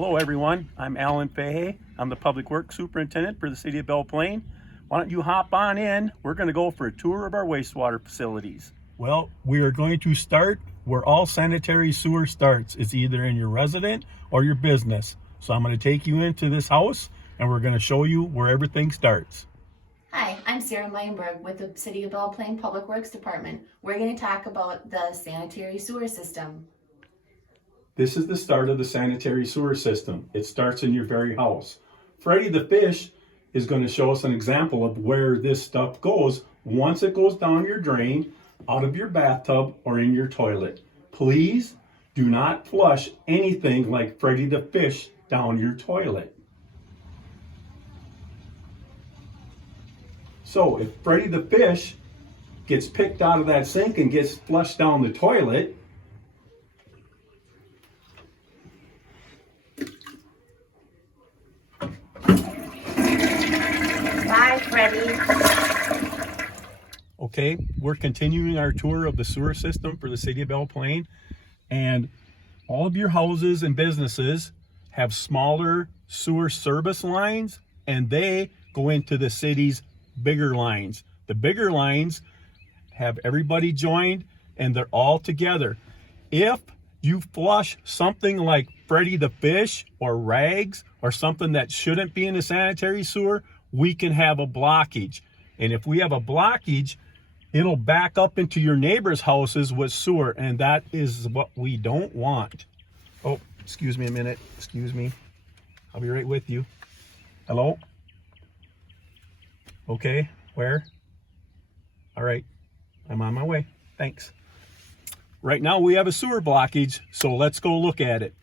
Hello everyone, I'm Alan Fahey. I'm the Public Works Superintendent for the City of Belle Plaine. Why don't you hop on in? We're going to go for a tour of our wastewater facilities. Well, we are going to start where all sanitary sewer starts. It's either in your resident or your business. So I'm going to take you into this house and we're going to show you where everything starts. Hi, I'm Sarah Meinberg with the City of Belle Plaine Public Works Department. We're going to talk about the sanitary sewer system. This is the start of the sanitary sewer system. It starts in your very house. Freddy the fish is going to show us an example of where this stuff goes once it goes down your drain, out of your bathtub, or in your toilet. Please do not flush anything like Freddy the fish down your toilet. So if Freddy the fish gets picked out of that sink and gets flushed down the toilet, Bye, Freddy. okay, we're continuing our tour of the sewer system for the City of Belle Plaine, and all of your houses and businesses have smaller sewer service lines, and they go into the city's bigger lines. The bigger lines have everybody joined and they're all together. If you flush something like Freddy the fish or rags or something that shouldn't be in the sanitary sewer, we can have a blockage. And if we have a blockage, it'll back up into your neighbor's houses with sewer, and that is what we don't want. Oh, excuse me a minute. Excuse me. I'll be right with you. Hello? Okay, where? All right, I'm on my way. Thanks. Right now we have a sewer blockage, so let's go look at it.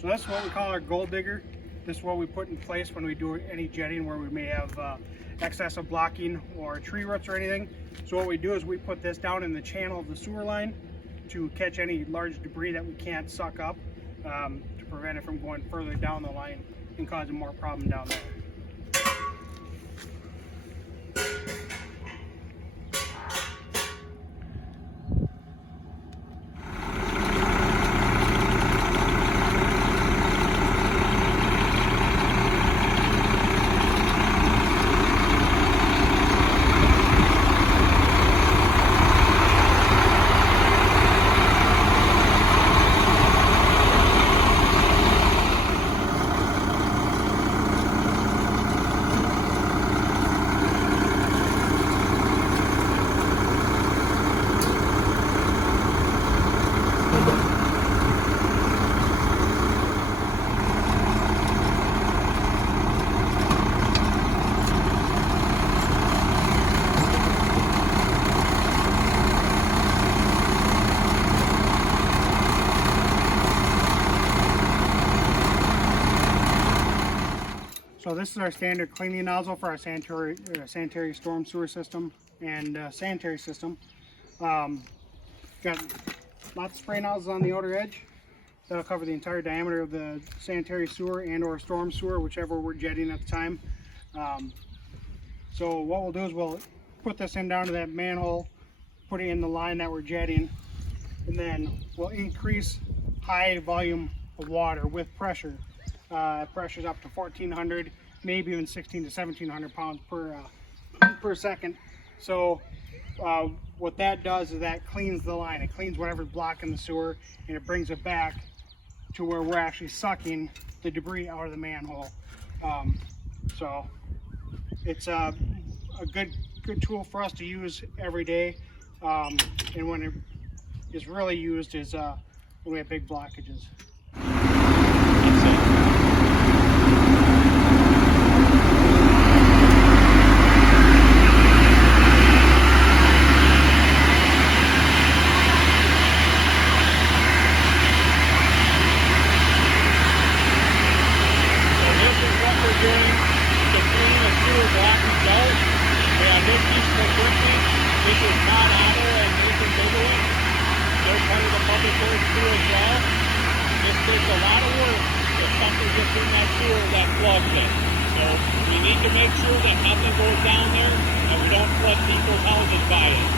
So that's what we call our gold digger. This is what we put in place when we do any jetting where we may have excess of blocking or tree roots or anything. So what we do is we put this down in the channel of the sewer line to catch any large debris that we can't suck up, to prevent it from going further down the line and causing more problem down there. So this is our standard cleaning nozzle for our sanitary storm sewer system and sanitary system. Got lots of spray nozzles on the outer edge. That'll cover the entire diameter of the sanitary sewer and or storm sewer, whichever we're jetting at the time. So what we'll do is we'll put this in down to that manhole, put it in the line that we're jetting, and then we'll increase high volume of water with pressure. Pressure's up to 1,400, maybe even 1,600 to 1,700 pounds per second. So what that does is that cleans the line. It cleans whatever's blocking the sewer, and it brings it back to where we're actually sucking the debris out of the manhole. So it's a good tool for us to use every day, and when it is really used is when we have big blockages. This takes a lot of work to something gets in that sewer that plugs it. So we need to make sure that nothing goes down there and we don't flood people's houses by it.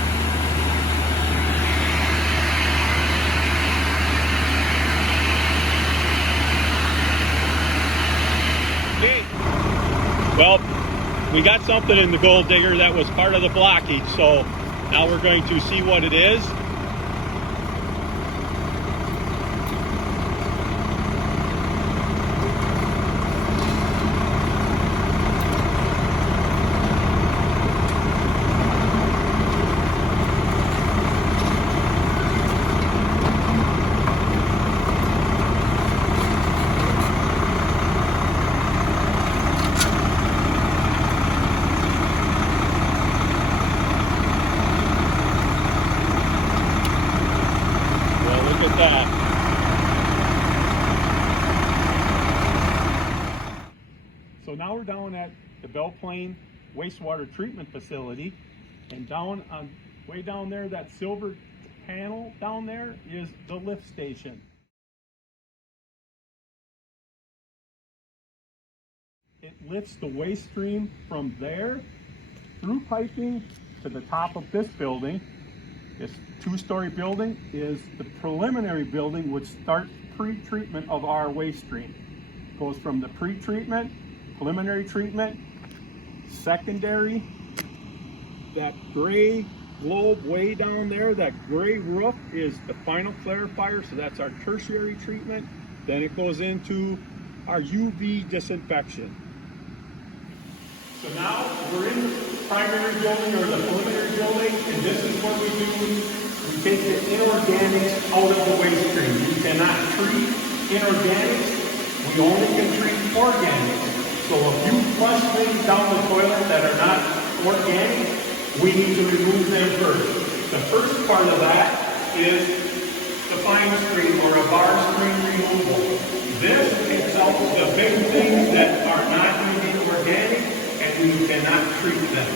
Okay. Well, we got something in the gold digger that was part of the blockage, so now we're going to see what it is. Look at that. So now we're down at the Belle Plaine Wastewater Treatment Facility, and way down there, that silver panel down there is the lift station. It lifts the waste stream from there through piping to the top of this building. This two-story building is the preliminary building which starts pre-treatment of our waste stream. Goes from the pre-treatment, preliminary treatment, secondary, that gray globe way down there, that gray roof is the final clarifier, so that's our tertiary treatment. Then it goes into our UV disinfection. So now we're in the primary building or the preliminary building, and this is what we do. We take the inorganics out of the waste stream. We cannot treat inorganics. We only can treat organics. So if you flush things down the toilet that are not organic, we need to remove them first. The first part of that is the fine stream or a bar stream removal. This takes out the big things that are not going to be organic, and we cannot treat them.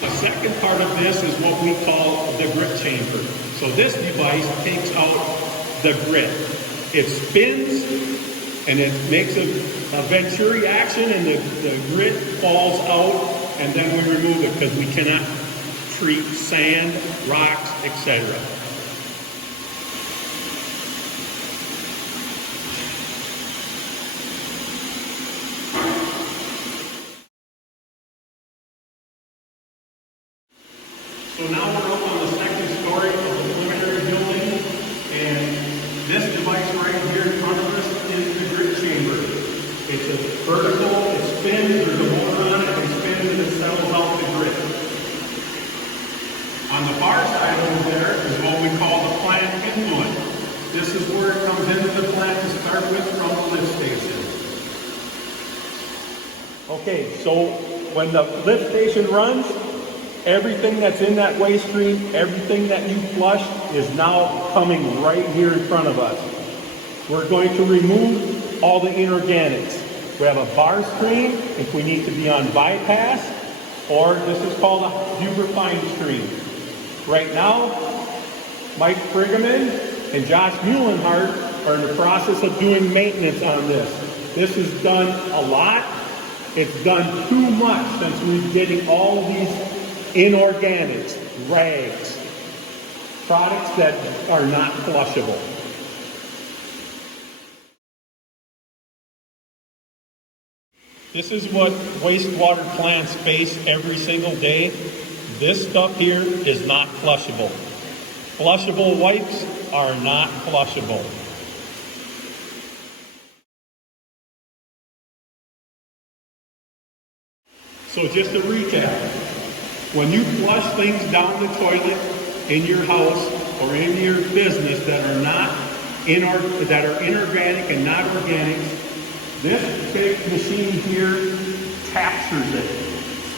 The second part of this is what we call the grit chamber. So this device takes out the grit. It spins and it makes a venturi action, and the grit falls out, and then we remove it because we cannot treat sand, rocks, etc. So now we're up on the second story of the preliminary building, and this device right here in front of us is the grit chamber. It's a vertical, it spins, there's a motor on it, and spins and it settles out the grit. On the far side over there is what we call the plant influent. This is where it comes into the plant to start with from the lift station. Okay, so when the lift station runs, everything that's in that waste stream, everything that you flushed is now coming right here in front of us. We're going to remove all the inorganics. We have a bar stream if we need to be on bypass, or this is called a Huber fine stream. Right now, Mike Frigaman and Josh Muhlenhart are in the process of doing maintenance on this. This is done a lot. It's done too much since we're getting all of these inorganics, rags, products that are not flushable. This is what wastewater plants face every single day. This stuff here is not flushable. Flushable wipes are not flushable. So just to recap, when you flush things down the toilet in your house or in your business that are inorganic and not organic, this big machine here captures it,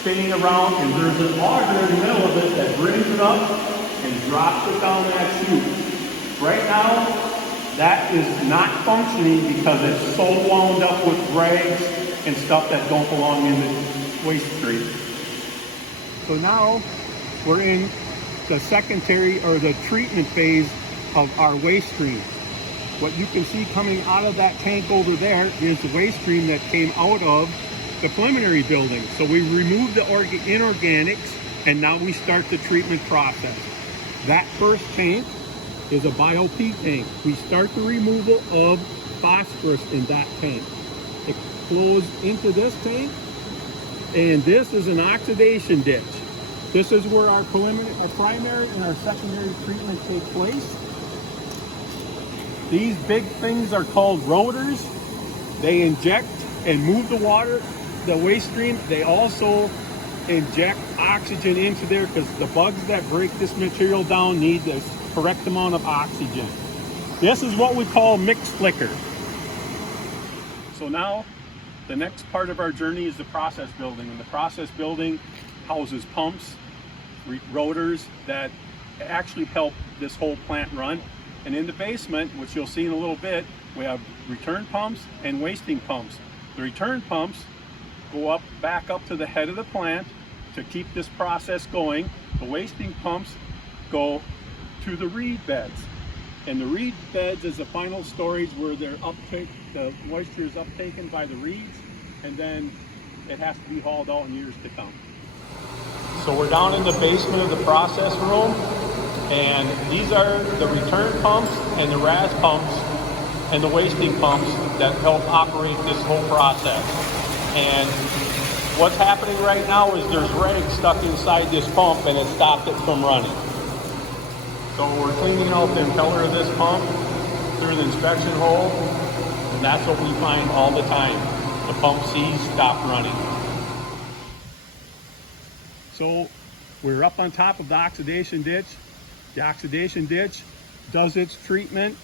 spinning around, and there's an auger in the middle of it that brings it up and drops it down that chute. Right now, that is not functioning because it's so wound up with rags and stuff that don't belong in waste stream. So now we're in the secondary or the treatment phase of our waste stream. What you can see coming out of that tank over there is the waste stream that came out of the preliminary building. So we removed the inorganics and now we start the treatment process. That first tank is a bio-P tank. We start the removal of phosphorus in that tank. It flows into this tank, and this is an oxidation ditch. This is where our primary and our secondary treatment take place. These big things are called rotors. They inject and move the water, the waste stream. They also inject oxygen into there because the bugs that break this material down need the correct amount of oxygen. This is what we call mixed flicker. So now the next part of our journey is the process building. And the process building houses pumps, rotors that actually help this whole plant run. And in the basement, which you'll see in a little bit, we have return pumps and wasting pumps. The return pumps go back up to the head of the plant to keep this process going. The wasting pumps go to the reed beds. And the reed beds is the final storage where the moisture is uptaken by the reeds, and then it has to be hauled out in years to come. So we're down in the basement of the process room, and these are the return pumps and the RAS pumps and the wasting pumps that help operate this whole process. And what's happening right now is there's rags stuck inside this pump and it stopped it from running. So we're cleaning out the impeller of this pump through the inspection hole, and that's what we find all the time. The pump sees stop running. So we're up on top of the oxidation ditch. The oxidation ditch does its treatment,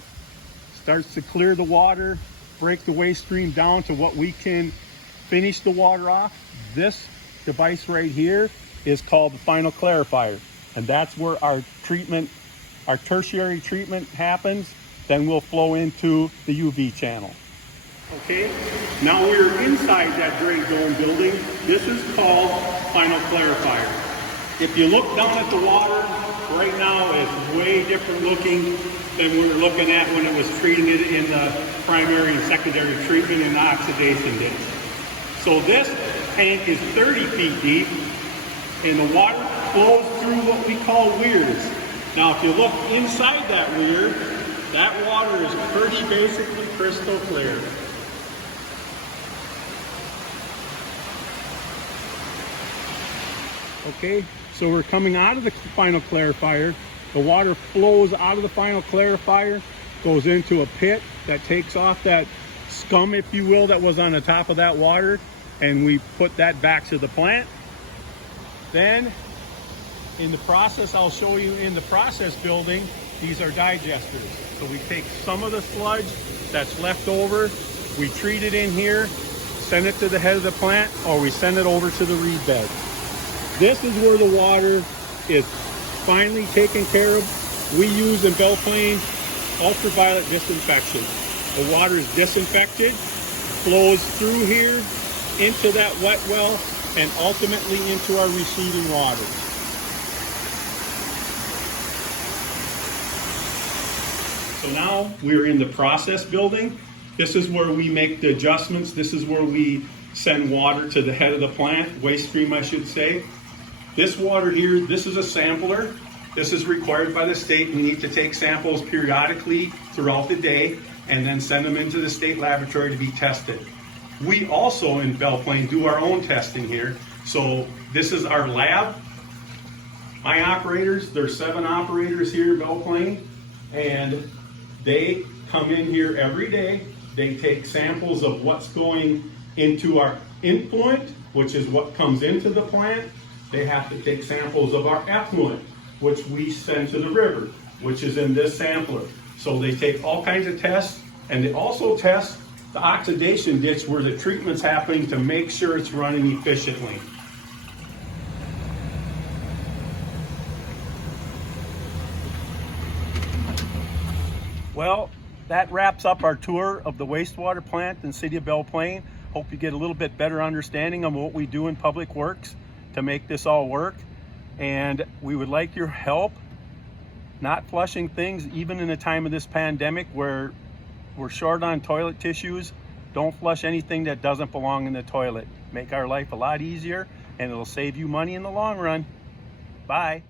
starts to clear the water, break the waste stream down to what we can finish the water off. This device right here is called the final clarifier, and that's where our treatment, our tertiary treatment happens. Then we'll flow into the UV channel. Okay, now we're inside that great dome building. This is called final clarifier. If you look down at the water, right now it's way different looking than we were looking at when it was treating it in the primary and secondary treatment in the oxidation ditch. So this tank is 30 feet deep, and the water flows through what we call weirs. Now if you look inside that weir, that water is basically crystal clear. Okay, so we're coming out of the final clarifier. The water flows out of the final clarifier, goes into a pit that takes off that scum, if you will, that was on the top of that water, and we put that back to the plant. Then in the process, I'll show you in the process building, these are digesters. So we take some of the sludge that's left over, we treat it in here, send it to the head of the plant, or we send it over to the reed bed. This is where the water is finally taken care of. We use in Belle Plaine ultraviolet disinfection. The water is disinfected, flows through here into that wet well, and ultimately into our receiving water. So now we're in the process building. This is where we make the adjustments. This is where we send water to the head of the plant, waste stream I should say. This water here, this is a sampler. This is required by the state. We need to take samples periodically throughout the day and then send them into the state laboratory to be tested. We also in Belle Plaine do our own testing here. So this is our lab. My operators, there's 7 operators here in Belle Plaine, and they come in here every day. They take samples of what's going into our influent, which is what comes into the plant. They have to take samples of our effluent, which we send to the river, which is in this sampler. So they take all kinds of tests, and they also test the oxidation ditch where the treatment's happening to make sure it's running efficiently. Well, that wraps up our tour of the wastewater plant in the city of Belle Plaine. Hope you get a little bit better understanding of what we do in Public Works to make this all work. And we would like your help not flushing things, even in a time of this pandemic where we're short on toilet tissues. Don't flush anything that doesn't belong in the toilet. Make our life a lot easier, and it'll save you money in the long run. Bye.